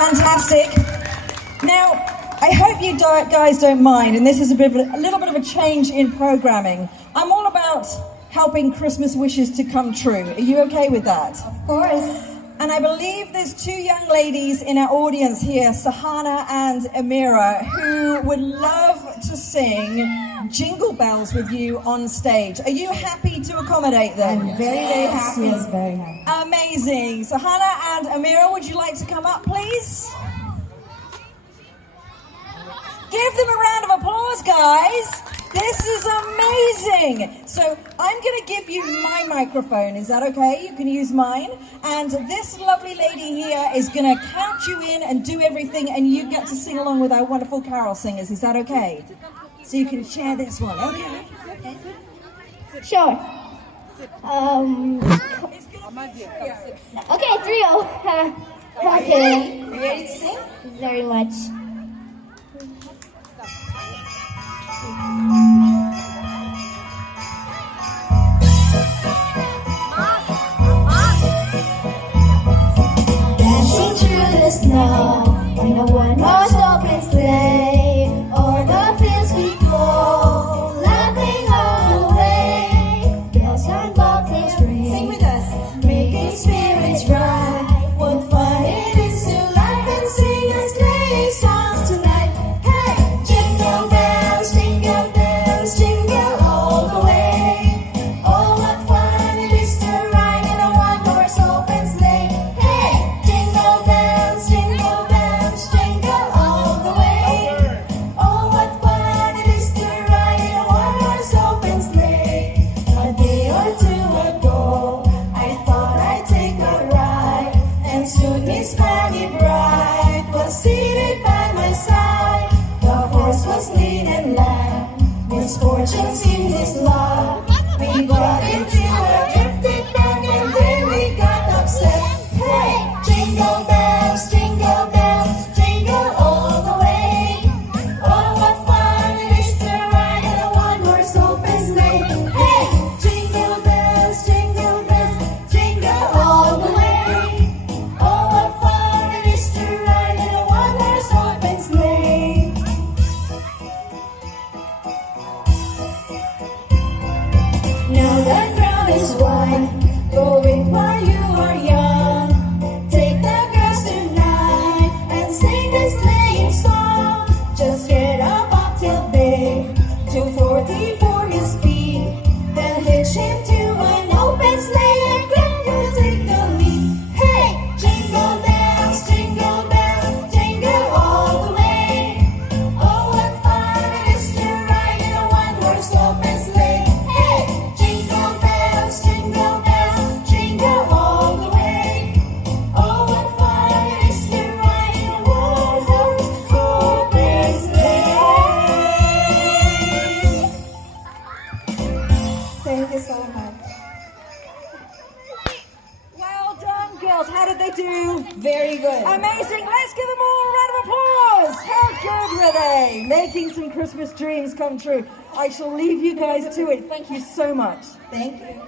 Fantastic. Now, I hope you guys don't mind, and this is a little bit of a change in programming. I'm all about helping Christmas wishes to come true. Are you okay with that? Of course. And I believe there's two young ladies in our audience here, Sahana and Amira, who would love to sing Jingle Bells with you on stage. Are you happy to accommodate them? I'm very, very happy. Yes, very happy. Amazing. Sahana and Amira, would you like to come up, please? Give them a round of applause, guys. This is amazing. So I'm going to give you my microphone. Is that okay? You can use mine. And this lovely lady here is going to count you in and do everything, and you get to sing along with our wonderful carol singers. Is that okay? So you can share this one. Okay. Sure. Okay, trio. Okay. You ready to sing? Very much. Dashing through the snow in a one-horse open sleigh, o'er the fields we go, laughing all the way. Bells on bobtails ring. Sing with us. Making spirits bright. What fun it is to laugh and sing a sleigh song tonight. Hey, jingle bells, jingle all the way. Oh, what fun it is to ride in a one-horse open sleigh. Hey, jingle bells, jingle all the way. Oh, what fun it is to ride in a one-horse open sleigh. A day or two ago, I thought I'd take a ride, and soon Miss Fanny Bright was seated by my side. The horse was lean and lank, misfortune seemed his lot. We got into a drifted bank, and then we got upset. Hey, jingle bells, jingle all the way. Oh, what fun it is to ride in a one-horse open sleigh. Hey, jingle bells, jingle all the way. Oh, what fun it is to ride in a one-horse open sleigh. Now the ground is wide, go with while you are young. Take the girls tonight and sing this sleighing song. Just get a bobtail bay, 240 for his speed, then hitch him to an open sleigh and grab you take the lead. Hey, jingle bells, jingle all the way. Oh, what fun it is to ride in a one-horse open sleigh. Hey, jingle bells, jingle all the way. Oh, what fun it is to ride in a one-horse open sleigh. Thank you so much. Well done, girls. How did they do? Very good. Amazing. Let's give them all a round of applause. How good were they? Making some Christmas dreams come true. I shall leave you guys to it. Thank you so much. Thank you.